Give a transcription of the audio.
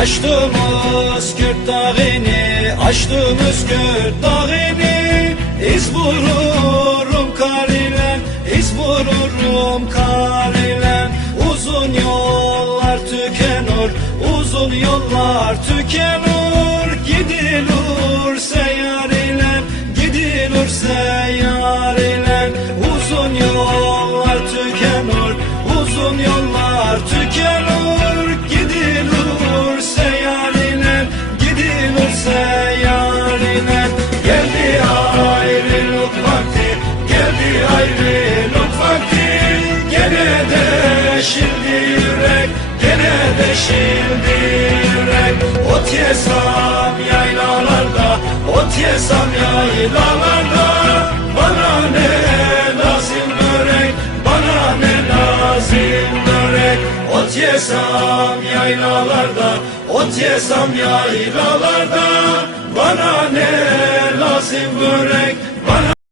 Açtığımız Kürt dağını Açtığımız Kürt dağını. İz vururum kariyle İz vururum kariyle Uzun yollar tükenir Uzun yollar tükenir Gidilir seyyar ile Gidilir seyyar ile. Uzun yollar tükenir Uzun yollar tükenir Ot yesam yaylalarda Ot yesam yaylalarda. Bana ne lazım börek Bana ne lazım börek. Ot yesam yaylalarda Ot yesam yaylalarda. Bana ne lazım börek